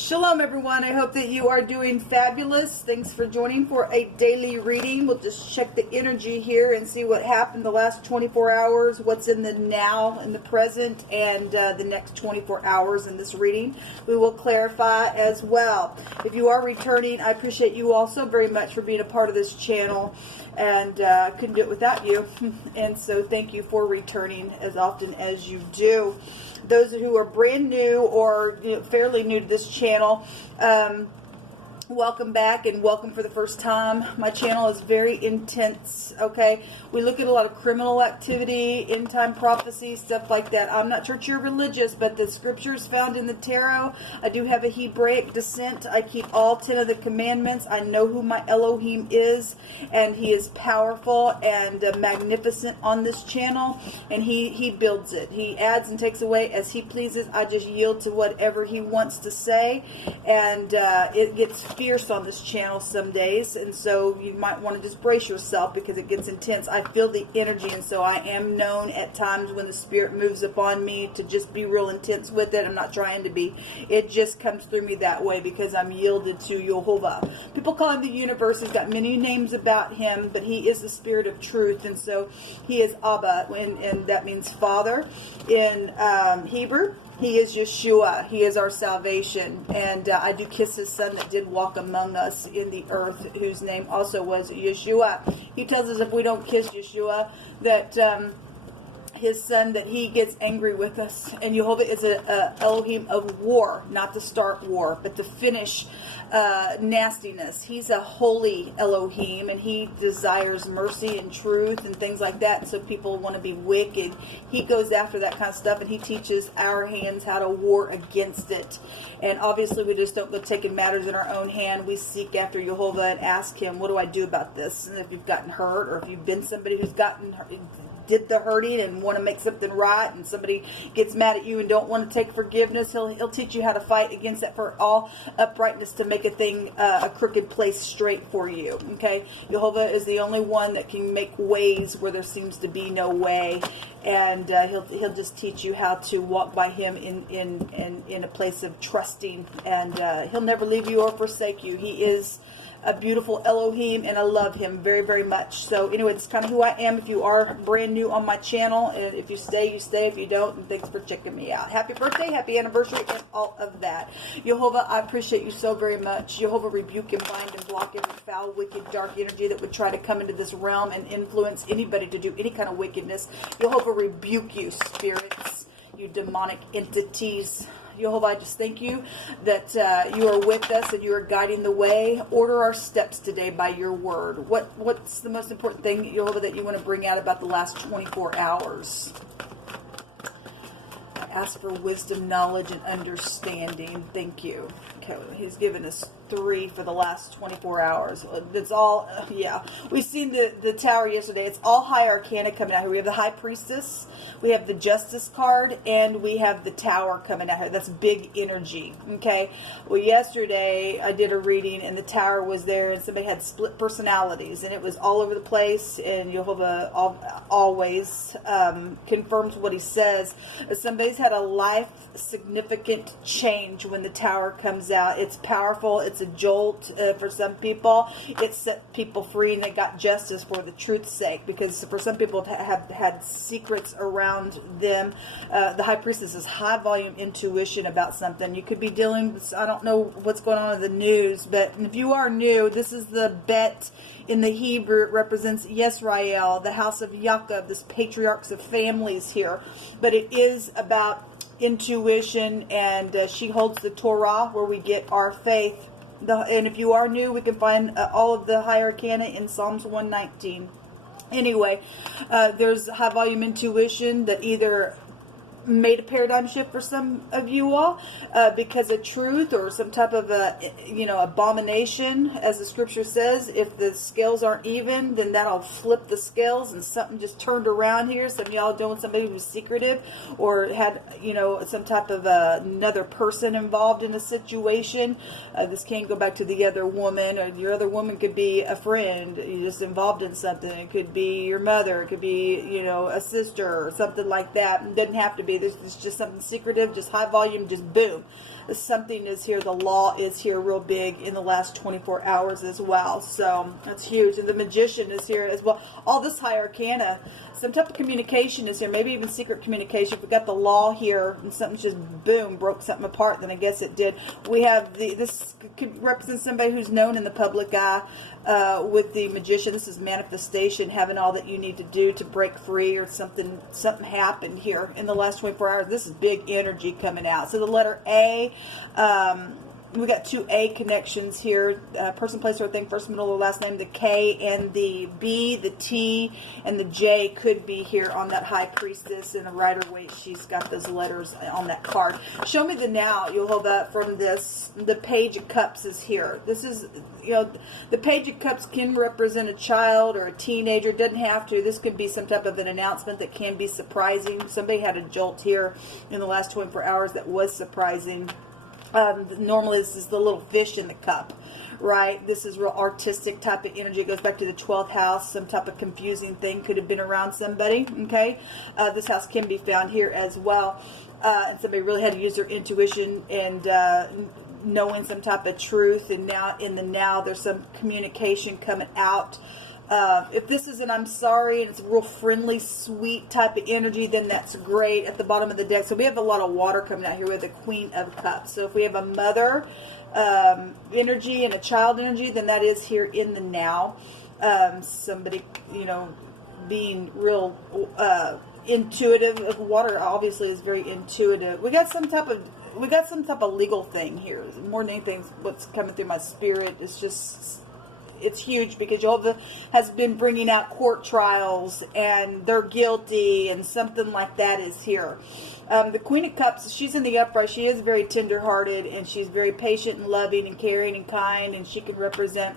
Shalom everyone, I hope that you are doing fabulous. Thanks for joining for a daily reading. We'll just check the energy here and see what happened the last 24 hours, what's in the now, in the present, and the next 24 hours in this reading. We will clarify as well. If you are returning, I appreciate you also very much for being a part of this channel, and couldn't do it without you. And so thank you for returning as often as you do. Those who are brand new or fairly new to this channel, welcome back and welcome for the first time. My channel is very intense, okay? We look at a lot of criminal activity, end time prophecy, stuff like that. I'm not churchy or religious, but the scriptures found in the tarot, I do have a Hebraic descent. I keep all 10 of the commandments. I know who my Elohim is, and he is powerful and magnificent on this channel, and he builds it. He adds and takes away as he pleases. I just yield to whatever he wants to say, and it gets fierce on this channel some days, and so you might want to just brace yourself because it gets intense. I feel the energy, and so I am known at times when the spirit moves upon me to just be real intense with it. I'm not trying to be. It just comes through me that way because I'm yielded to Yehovah. People call him the universe. He's got many names about him, but he is the spirit of truth, and so he is Abba, and that means Father in Hebrew. He is Yeshua. He is our salvation. And I do kiss his son that did walk among us in the earth, whose name also was Yeshua. He tells us if we don't kiss Yeshua, that his son, that he gets angry with us. And Yehovah is a Elohim of war, not to start war, but to finish nastiness. He's a holy Elohim, and he desires mercy and truth and things like that. And so people want to be wicked. He goes after that kind of stuff, and he teaches our hands how to war against it. And obviously we just don't go taking matters in our own hand. We seek after Yehovah and ask him, what do I do about this? And if you've gotten hurt, or if you've been somebody who's gotten hurt, did the hurting and want to make something right, and somebody gets mad at you and don't want to take forgiveness, he'll teach you how to fight against that for all uprightness, to make a thing, a crooked place straight for you. Okay, Yehovah is the only one that can make ways where there seems to be no way, and he'll just teach you how to walk by him in a place of trusting, and he'll never leave you or forsake you. He is a beautiful Elohim, and I love him very, very much. So anyway, that's kind of who I am. If you are brand new on my channel, and if you stay, you stay. If you don't, and thanks for checking me out. Happy birthday, happy anniversary, and all of that. Yehovah, I appreciate you so very much. Yehovah, rebuke and bind and block every foul, wicked, dark energy that would try to come into this realm and influence anybody to do any kind of wickedness. Yehovah, rebuke you, spirits, you demonic entities. Yehovah, I just thank you that you are with us and you are guiding the way. Order our steps today by your word. What's the most important thing, Yehovah, that you want to bring out about the last 24 hours? I ask for wisdom, knowledge, and understanding. Thank you. Okay, he's given us 3 for the last 24 hours. That's all, yeah. We've seen the tower yesterday. It's all high arcana coming out here. We have the high priestess, we have the justice card, and we have the tower coming out here. That's big energy, okay? Well, yesterday I did a reading, and the tower was there, and somebody had split personalities, and it was all over the place, and Yehovah always confirms what he says. Somebody's had a life significant change when the tower comes out. It's powerful. It's a jolt for some people. It set people free, and they got justice for the truth's sake, because for some people have had secrets around them. The high priestess is high volume intuition about something. You could be dealing with, I don't know what's going on in the news, but if you are new, this is the bet in the Hebrew. It represents Yisrael, the house of Yaakov, this patriarchs of families here, but it is about intuition, and she holds the Torah, where we get our faith. And if you are new, we can find all of the high arcana in Psalms 119. Anyway, there's high volume intuition that either made a paradigm shift for some of you all because of truth, or some type of abomination, as the scripture says. If the scales aren't even, then that'll flip the scales, and something just turned around here. Some of y'all dealing with somebody who was secretive, or had some type of another person involved in a situation. This can go back to the other woman, or your other woman could be a friend. You're just involved in something. It could be your mother, it could be a sister or something like that. It doesn't have to be. There's just something secretive, just high volume, just boom. something is here. The law is here real big in the last 24 hours as well. So that's huge. And the Magician is here as well. All this high arcana, some type of communication is here, maybe even secret communication. If we got the law here and something's just boom, broke something apart, then I guess it did. We have this could represent somebody who's known in the public eye with the Magician. This is manifestation, having all that you need to do to break free, or something happened here in the last 24 hours. This is big energy coming out. So the letter A, we got two A connections here. Person, place, or thing, first, middle, or last name. The K and the B, the T, and the J could be here on that High Priestess in the Rider-Waite. She's got those letters on that card. Show me the now, Yehovah, from this. The Page of Cups is here. This is, you know, the Page of Cups can represent a child or a teenager. It doesn't have to. This could be some type of an announcement that can be surprising. Somebody had a jolt here in the last 24 hours that was surprising. Normally this is the little fish in the cup, right? This is real artistic type of energy. It goes back to the 12th house. Some type of confusing thing could have been around somebody, okay? This house can be found here as well. And somebody really had to use their intuition and knowing some type of truth. And now in the now, there's some communication coming out. If this is an I'm sorry and it's a real friendly, sweet type of energy, then that's great. At the bottom of the deck, so we have a lot of water coming out here with the Queen of Cups. So if we have a mother energy and a child energy, then that is here in the now. Somebody, you know, being real intuitive. Water obviously is very intuitive. We got some type of legal thing here. More than anything, what's coming through my spirit is just, it's huge, because Jehovah has been bringing out court trials and they're guilty and something like that is here. The Queen of Cups, she's in the upright. She is very tender-hearted and she's very patient and loving and caring and kind, and she can represent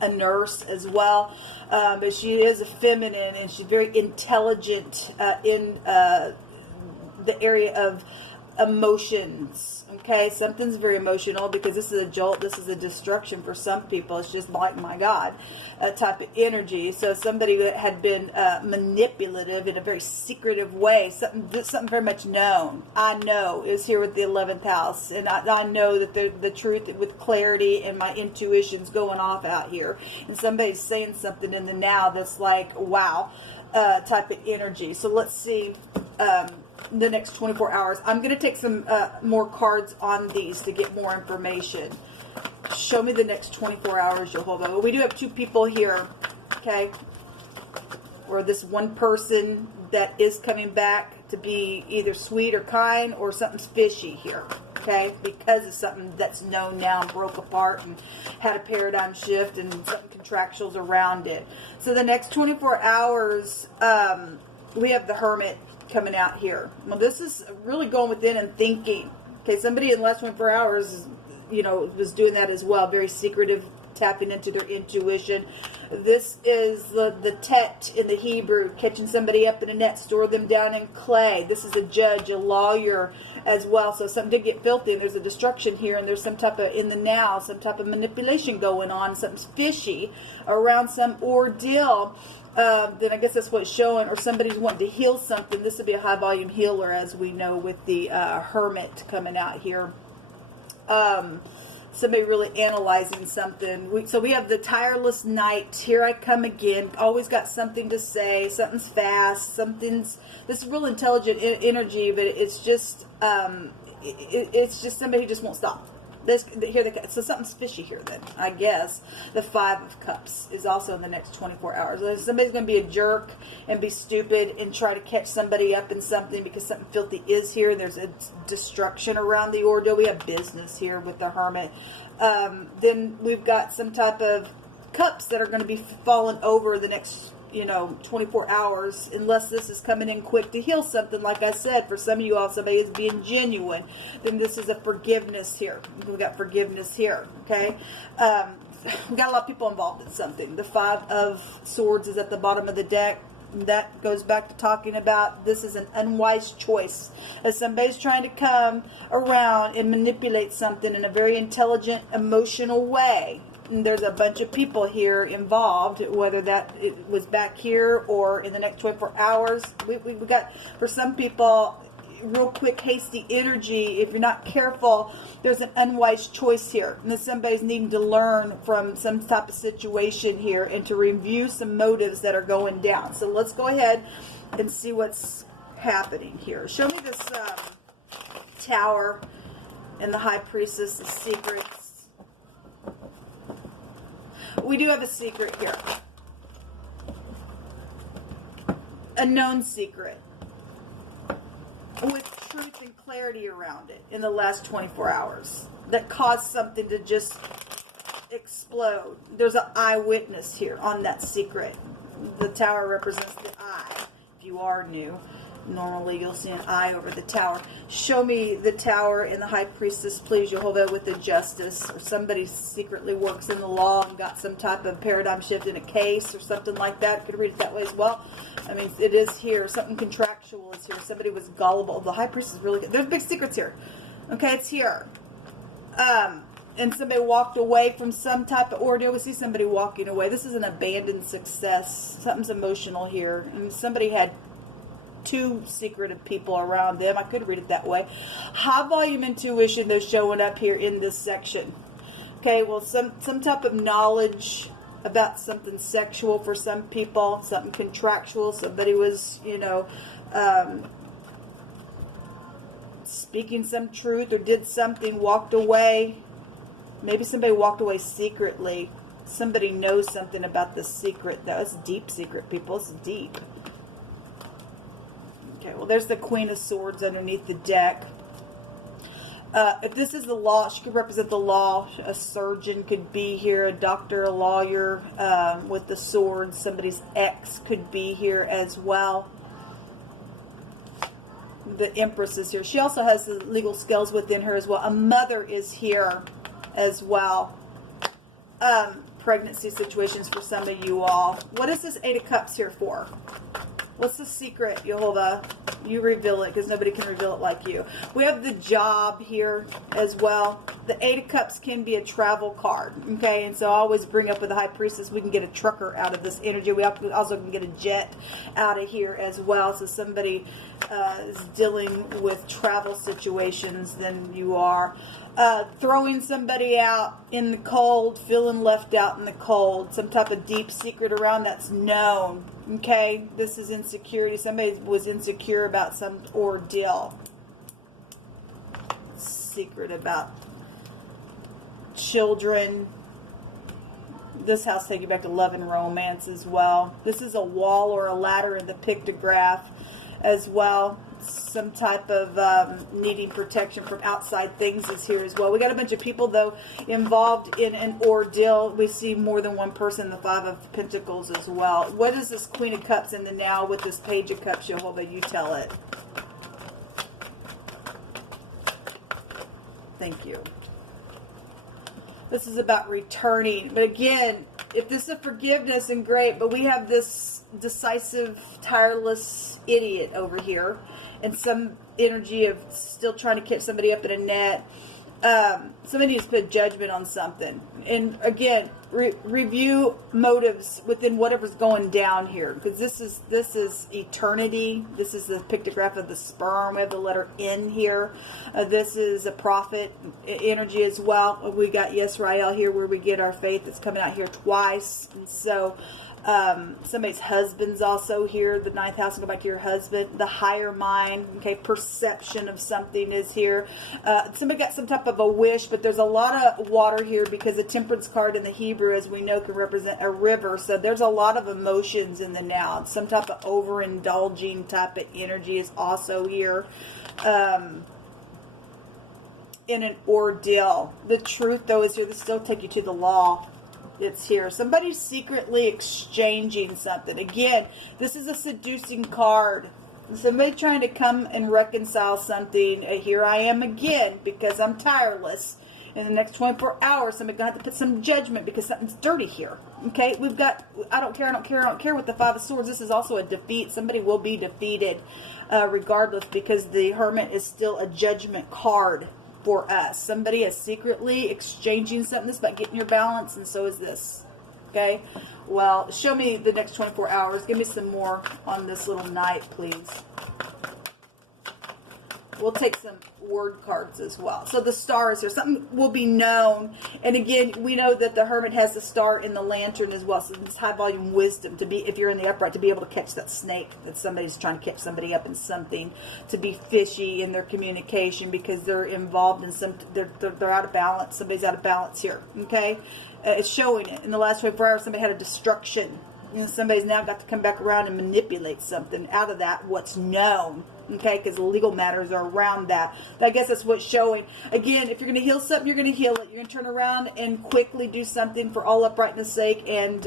a nurse as well. But she is a feminine and she's very intelligent in the area of emotions. Okay, something's very emotional, because this is a jolt, this is a destruction for some people. It's just like, my God, type of energy. So somebody that had been manipulative in a very secretive way, something very much known. I know is here with the 11th house, and I know that the truth with clarity, and my intuition's going off out here. And somebody's saying something in the now that's like, wow, type of energy. So let's see. The next 24 hours. I'm going to take some more cards on these to get more information. Show me the next 24 hours, Jehovah. Well, we do have two people here, okay? Or this one person that is coming back to be either sweet or kind, or something's fishy here, okay? Because it's something that's known now and broke apart and had a paradigm shift and something contractuals around it. So the next 24 hours, we have the Hermit coming out here. Well, this is really going within and thinking. Okay, somebody in the last 24 hours, you know, was doing that as well. Very secretive, tapping into their intuition. This is the tet in the Hebrew, catching somebody up in a net, store them down in clay. This is a judge, a lawyer as well. So something did get filthy, and there's a destruction here, and there's some type of, in the now, some type of manipulation going on. Something's fishy around some ordeal. Then I guess that's what it's showing, or somebody's wanting to heal something. This would be a high volume healer, as we know with the Hermit coming out here. Somebody really analyzing something. So we have the tireless night. Here I come again. Always got something to say. Something's fast. This is real intelligent energy, but it's just it's just somebody who just won't stop. So something's fishy here then, I guess. The Five of Cups is also in the next 24 hours. Somebody's going to be a jerk and be stupid and try to catch somebody up in something, because something filthy is here. There's a destruction around the ordeal. We have business here with the Hermit. Then we've got some type of cups that are going to be falling over the next 24 hours, unless this is coming in quick to heal something. Like I said, for some of you all, somebody is being genuine. Then this is a forgiveness here. We got forgiveness here, okay? We got a lot of people involved in something. The Five of Swords is at the bottom of the deck. That goes back to talking about this is an unwise choice, as somebody's trying to come around and manipulate something in a very intelligent, emotional way. And there's a bunch of people here involved, whether that it was back here or in the next 24 hours. We got, for some people, real quick, hasty energy. If you're not careful, there's an unwise choice here. And then somebody's needing to learn from some type of situation here and to review some motives that are going down. So let's go ahead and see what's happening here. Show me this Tower and the High Priestess, the secrets. We do have a secret here. A known secret with truth and clarity around it in the last 24 hours that caused something to just explode. There's an eyewitness here on that secret. The Tower represents the eye. If you are new, normally you'll see an eye over the Tower. Show me the Tower and the High Priestess, please, Jehovah, with the Justice. Or somebody secretly works in the law and got some type of paradigm shift in a case or something like that. You could read it that way as well. I mean, it is here. Something contractual is here. Somebody was gullible. The High Priestess is really good. There's big secrets here. Okay, it's here. And somebody walked away from some type of ordeal. We see somebody walking away. This is an abandoned success. Something's emotional here. And somebody had two secretive people around them. I could read it that way. High volume intuition, they're showing up here in this section. Okay, well, some type of knowledge about something sexual for some people, something contractual. Somebody was, you know, speaking some truth or did something, walked away. Maybe somebody walked away secretly. Somebody knows something about the secret. That's deep secret, people. It's deep. Okay, well, there's the Queen of Swords underneath the deck. If this is the law, she could represent the law. A surgeon could be here, a doctor, a lawyer with the swords. Somebody's ex could be here as well. The Empress is here. She also has the legal skills within her as well. A mother is here as well. Pregnancy situations for some of you all. What is this Eight of Cups here for? What's the secret, Jehovah? You reveal it, because nobody can reveal it like you. We have the job here as well. The Eight of Cups can be a travel card, okay? And so I always bring up with the High Priestess, we can get a trucker out of this energy. We also can get a jet out of here as well. So somebody is dealing with travel situations, then you are. Throwing somebody out in the cold, feeling left out in the cold, some type of deep secret around that's known. Okay, this is insecurity. Somebody was insecure about some ordeal. Secret about children. This house takes you back to love and romance as well. This is a wall or a ladder in the pictograph as well. Some type of needing protection from outside things is here as well. We got a bunch of people, though, involved in an ordeal. We see more than one person, the Five of Pentacles as well. What is this Queen of Cups in the now with this Page of Cups, Jehovah? You tell it. Thank you. This is about returning. But again, if this is forgiveness, and great, but we have this decisive, tireless idiot over here. And some energy of still trying to catch somebody up in a net. Somebody needs to put judgment on something. And again, review motives within whatever's going down here. Because this is eternity. This is the pictograph of the sperm. We have the letter N here. This is a prophet energy as well. We got Yisrael here where we get our faith. It's coming out here twice. And so somebody's husband's also here. The ninth house, go back to your husband. The higher mind, okay, perception of something is here. Somebody got some type of a wish, but there's a lot of water here because the temperance card in the Hebrew, as we know, can represent a river. So there's a lot of emotions in the now. Some type of overindulging type of energy is also here. In an ordeal. The truth, though, is here. This still take you to the law. It's here. Somebody's secretly exchanging something. Again, this is a seducing card. Somebody trying to come and reconcile something. Here I am again because I'm tireless. In the next 24 hours, somebody's going to have to put some judgment because something's dirty here. Okay? We've got, I don't care with the Five of Swords. This is also a defeat. Somebody will be defeated regardless because the Hermit is still a judgment card for us. Somebody is secretly exchanging something. This is about getting your balance, and so is this. Okay? Well, show me the next 24 hours. Give me some more on this little knight, please. We'll take some word cards as well. So the star is here. Something will be known. And again, we know that the Hermit has the star in the lantern as well. So it's high volume wisdom to be, if you're in the upright, to be able to catch that snake that somebody's trying to catch somebody up in something, to be fishy in their communication because they're involved in some, they're out of balance. Somebody's out of balance here. Okay? It's showing it. In the last 24 hours, somebody had a destruction. And somebody's now got to come back around and manipulate something out of that, what's known. Okay, because legal matters are around that. I guess that's what's showing. Again, if you're going to heal something, you're going to heal it. You're going to turn around and quickly do something for all uprightness sake and,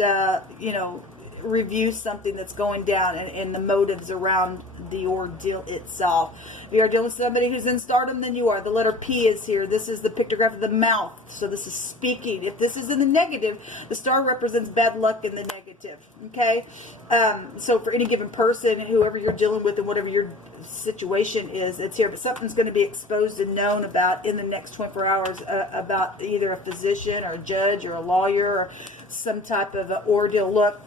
you know, review something that's going down and the motives around the ordeal itself. If you are dealing with somebody who's in stardom, then you are. The letter P is here. This is the pictograph of the mouth. So this is speaking. If this is in the negative, the star represents bad luck in the negative. Okay? So for any given person, whoever you're dealing with and whatever your situation is, it's here. But something's going to be exposed and known about in the next 24 hours about either a physician or a judge or a lawyer or some type of ordeal. Look,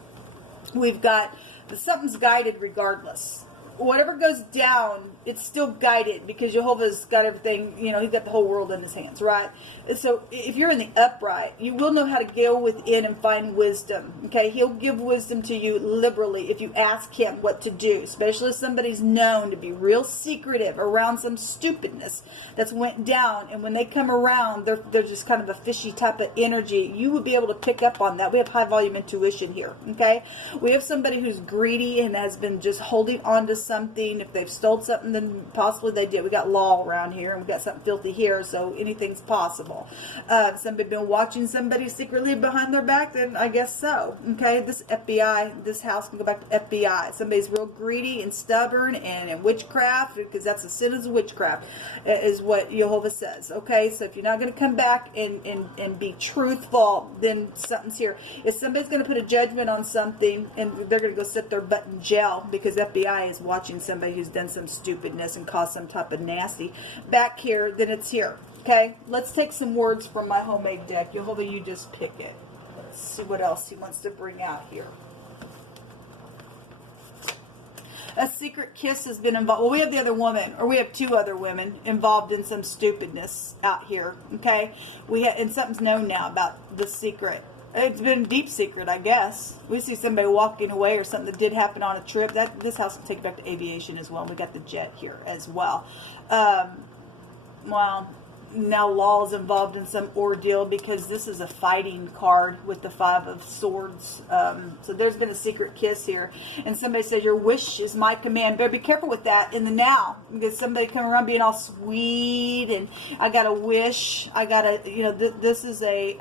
we've got something's guided regardless. Whatever goes down, it's still guided because Jehovah's got everything, you know, he's got the whole world in his hands, right? And so if you're in the upright, you will know how to go within and find wisdom, okay? He'll give wisdom to you liberally if you ask him what to do, especially if somebody's known to be real secretive around some stupidness that's went down. And when they come around, they're just kind of a fishy type of energy. You would be able to pick up on that. We have high volume intuition here, okay? We have somebody who's greedy and has been just holding on to something. If they've stole something, then possibly they did. We got law around here, and we got something filthy here, so anything's possible. If somebody been watching somebody secretly behind their back, then I guess so. Okay, this FBI, this house can go back to FBI. Somebody's real greedy and stubborn and in witchcraft, because that's a sin of witchcraft, is what Jehovah says. Okay, so if you're not going to come back and be truthful, then something's here. If somebody's going to put a judgment on something, and they're going to go sit their butt in jail because FBI is watching somebody who's done some stupidness and caused some type of nasty back here, then it's here. Okay, let's take some words from my homemade deck. Jehovah, you just pick it. Let's see what else he wants to bring out here. A secret kiss has been involved. Well, we have the other woman, or we have two other women involved in some stupidness out here. Okay, and something's known now about the secret. It's been a deep secret, I guess. We see somebody walking away or something that did happen on a trip. This house can take it back to aviation as well. And we got the jet here as well. Well, now law is involved in some ordeal because this is a fighting card with the 5 of Swords. So there's been a secret kiss here. And somebody says, your wish is my command. Better be careful with that in the now. Because somebody come around being all sweet and I got a wish. I got a, you know, this is a,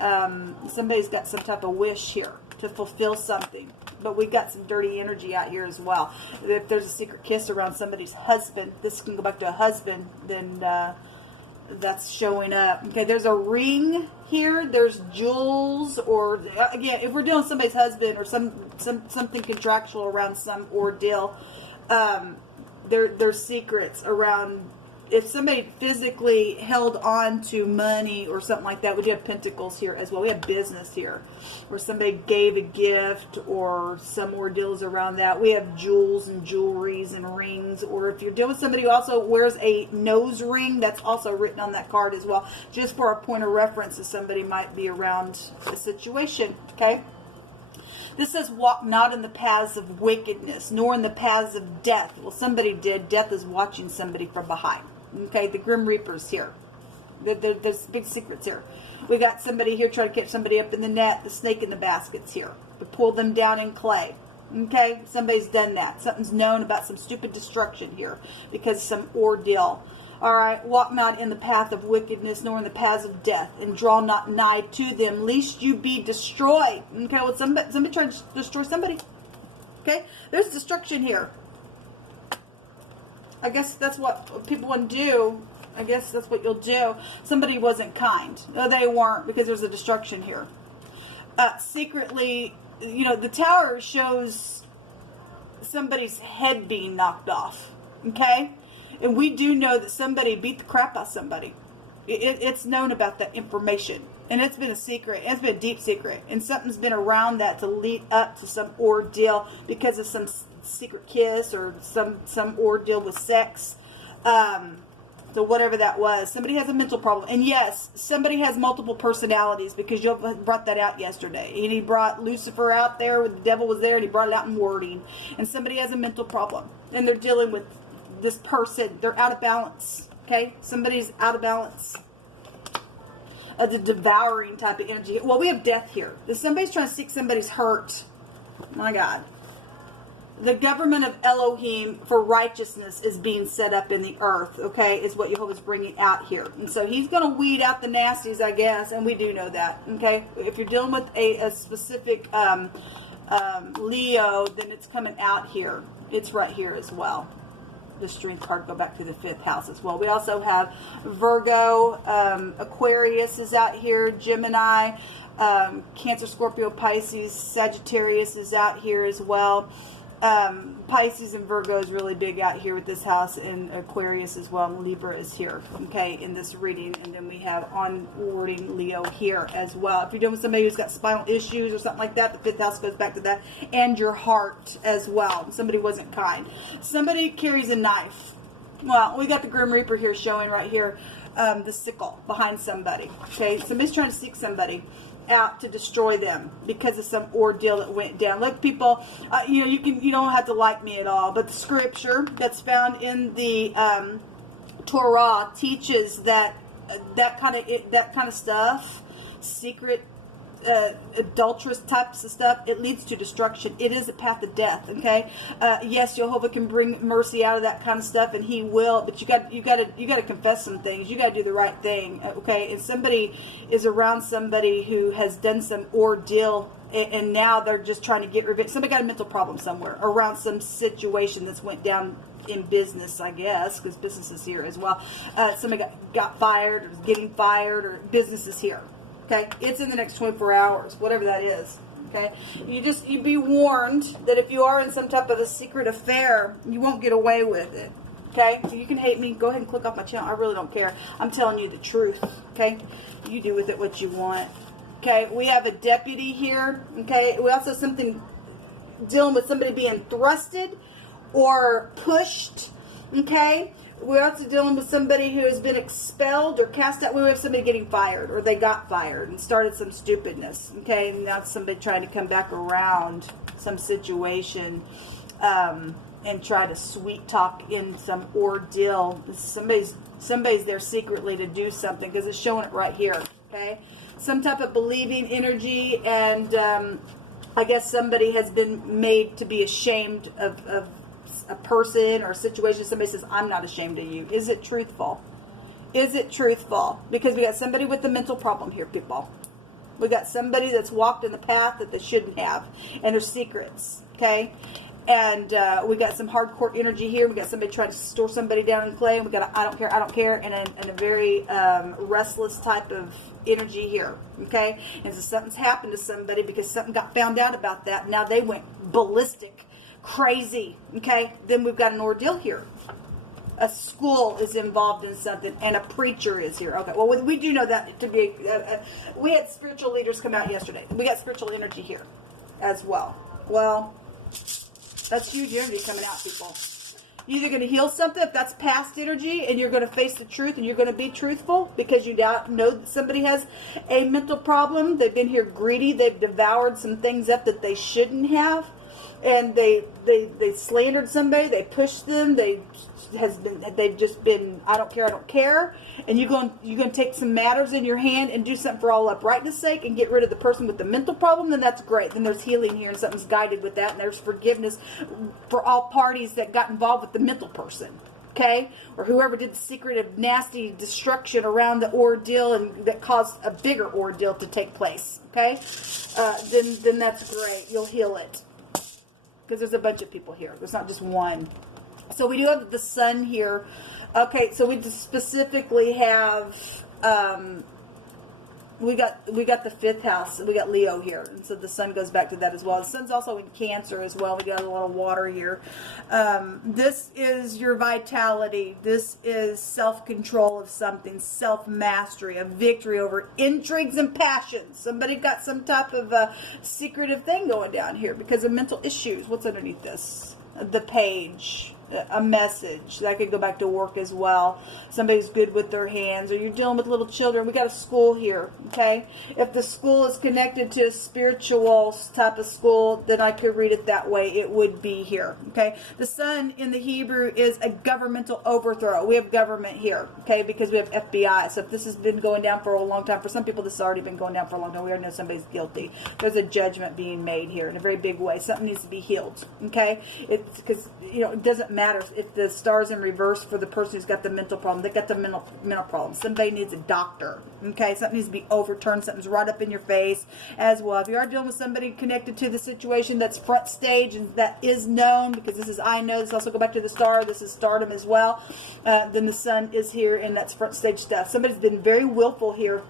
somebody's got some type of wish here to fulfill something. But we got some dirty energy out here as well. If there's a secret kiss around somebody's husband, this can go back to a husband, then that's showing up. Okay, there's a ring here. There's jewels, or again, if we're dealing with somebody's husband or something contractual around some ordeal, there's secrets around. If somebody physically held on to money or something like that, we do have pentacles here as well. We have business here where somebody gave a gift or some ordeals around that. We have jewels and jewelries and rings. Or if you're dealing with somebody who also wears a nose ring, that's also written on that card as well. Just for a point of reference if somebody might be around a situation. Okay? This says, walk not in the paths of wickedness, nor in the paths of death. Well, somebody did. Death is watching somebody from behind. Okay, the Grim Reaper's here. There's big secrets here. We got somebody here trying to catch somebody up in the net. The snake in the basket's here. We pull them down in clay. Okay, somebody's done that. Something's known about some stupid destruction here because of some ordeal. All right, walk not in the path of wickedness, nor in the paths of death, and draw not nigh to them, lest you be destroyed. Okay, well, somebody tried to destroy somebody. Okay, there's destruction here. I guess that's what people want to do. I guess that's what you'll do. Somebody wasn't kind. No, they weren't, because there's a destruction here. Secretly, you know, the tower shows somebody's head being knocked off. Okay? And we do know that somebody beat the crap out of somebody. It's known about that information. And it's been a secret. It's been a deep secret. And something's been around that to lead up to some ordeal because of some secret kiss or some ordeal with sex. So whatever that was, somebody has a mental problem. And yes, somebody has multiple personalities, because you brought that out yesterday. And he brought Lucifer out there, the devil was there, and he brought it out in wording. And somebody has a mental problem. And they're dealing with this person. They're out of balance. Okay? Somebody's out of balance. The devouring type of energy. Well, we have death here. Somebody's trying to seek somebody's hurt. My God. The government of Elohim for righteousness is being set up in the earth, okay, is what Jehovah's bringing out here. And so he's going to weed out the nasties, I guess, and we do know that, okay? If you're dealing with a specific Leo, then it's coming out here. It's right here as well. The strength card go back to the 5th house as well. We also have Virgo, Aquarius is out here, Gemini, Cancer, Scorpio, Pisces, Sagittarius is out here as well. Pisces and Virgo is really big out here with this house, and Aquarius as well, and Libra is here, okay, in this reading. And then we have onwarding Leo here as well. If you're dealing with somebody who's got spinal issues or something like that, the 5th house goes back to that, and your heart as well. Somebody wasn't kind. Somebody carries a knife. Well, we got the Grim Reaper here showing right here, the sickle behind somebody, okay. Somebody's trying to seek somebody out to destroy them because of some ordeal that went down. Look, people, you don't have to like me at all, but the scripture that's found in the Torah teaches that that kind of stuff, secret, adulterous types of stuff, it leads to destruction. It is a path of death. Okay, yes, Jehovah can bring mercy out of that kind of stuff, and He will. But you got to confess some things. You got to do the right thing. Okay, and somebody is around somebody who has done some ordeal, and now they're just trying to get revenge. Somebody got a mental problem somewhere around some situation that's went down in business, I guess, because business is here as well. Somebody got fired, or is getting fired, or business is here. Okay, it's in the next 24 hours, whatever that is. Okay, you be warned that if you are in some type of a secret affair, you won't get away with it. Okay, you can hate me. Go ahead and click off my channel. I really don't care. I'm telling you the truth. Okay, you do with it what you want. Okay, we have a deputy here. Okay, we also have something dealing with somebody being thrusted or pushed. Okay. We're also dealing with somebody who has been expelled or cast out. We have somebody getting fired, or they got fired and started some stupidness. Okay, and now somebody trying to come back around some situation and try to sweet talk in some ordeal. Somebody's there secretly to do something, because it's showing it right here. Okay, some type of believing energy, and I guess somebody has been made to be ashamed of a person or a situation. Somebody says, I'm not ashamed of you. Is it truthful? Is it truthful? Because we got somebody with a mental problem here, people. We got somebody that's walked in the path that they shouldn't have, and there's secrets, okay? And we got some hardcore energy here. We got somebody trying to store somebody down in clay, and we got a, I don't care, and a very restless type of energy here, okay? And so something's happened to somebody because something got found out about that. Now they went ballistic, crazy, okay? Then we've got an ordeal here. A school is involved in something, and a preacher is here. Okay, well, we do know that to be, we had spiritual leaders come out yesterday. We got spiritual energy here as well. Well, that's huge energy coming out, people. You're either going to heal something, if that's past energy, and you're going to face the truth, and you're going to be truthful because you know that somebody has a mental problem. They've been here greedy. They've devoured some things up that they shouldn't have. And they slandered somebody, they pushed them, they've just been, I don't care, and you're going to take some matters in your hand and do something for all uprightness sake and get rid of the person with the mental problem, then that's great. Then there's healing here, and something's guided with that, and there's forgiveness for all parties that got involved with the mental person. Okay, or whoever did the secret of nasty destruction around the ordeal and that caused a bigger ordeal to take place. Okay, then that's great. You'll heal it. Because there's a bunch of people here. There's not just one. So we do have the sun here. Okay, so we just specifically have we got the 5th house. We got Leo here, and so the sun goes back to that as well. The sun's also in Cancer as well. We got a little water here. This is your vitality. This is self-control of something, self-mastery, a victory over intrigues and passions. Somebody got some type of a secretive thing going down here because of mental issues. What's underneath this? The page. a message. That could go back to work as well. Somebody's good with their hands, or you're dealing with little children. We got a school here, okay? If the school is connected to a spiritual type of school, then I could read it that way. It would be here, okay? The sun in the Hebrew is a governmental overthrow. We have government here, okay, because we have FBI. So if this has been going down for a long time, for some people this has already been going down for a long time. We already know somebody's guilty. There's a judgment being made here in a very big way. Something needs to be healed, okay? It's because, you know, it doesn't matter if the star's in reverse for the person who's got the mental problem. They got the mental problem. Somebody needs a doctor, okay? Something needs to be overturned. Something's right up in your face as well. If you are dealing with somebody connected to the situation that's front stage and that is known, because this is I know, this also go back to the star, this is stardom as well, then the sun is here and that's front stage stuff. Somebody's been very willful here,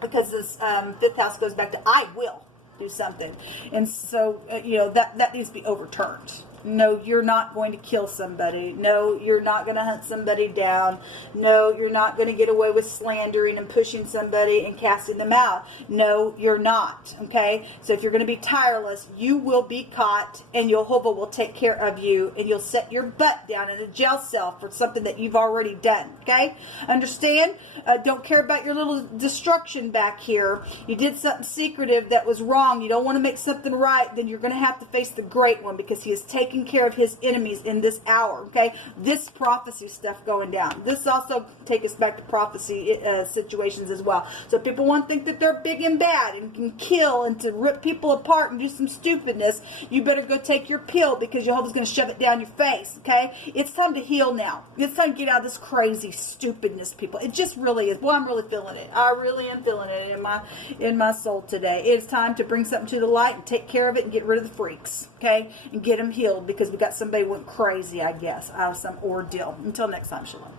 because this fifth house goes back to I will do something, and so you know, that needs to be overturned. No, you're not going to kill somebody. No, you're not going to hunt somebody down. No, you're not going to get away with slandering and pushing somebody and casting them out. No, you're not. Okay? So if you're going to be tireless, you will be caught, and Jehovah will take care of you, and you'll set your butt down in a jail cell for something that you've already done. Okay? Understand? Don't care about your little destruction back here. You did something secretive that was wrong. You don't want to make something right, then you're going to have to face the great one, because he is taking care of his enemies in this hour. Okay, this prophecy stuff going down. This also take us back to prophecy situations as well. So people want to think that they're big and bad and can kill and to rip people apart and do some stupidness. You better go take your pill, because Jehovah's going to shove it down your face. Okay, it's time to heal now. It's time to get out of this crazy stupidness, people. It just really is. Well, I'm really feeling it. I really am feeling it in my soul today. It's time to bring something to the light and take care of it and get rid of the freaks. Okay, and get them healed, because we got somebody went crazy, I guess, out of some ordeal. Until next time, shalom.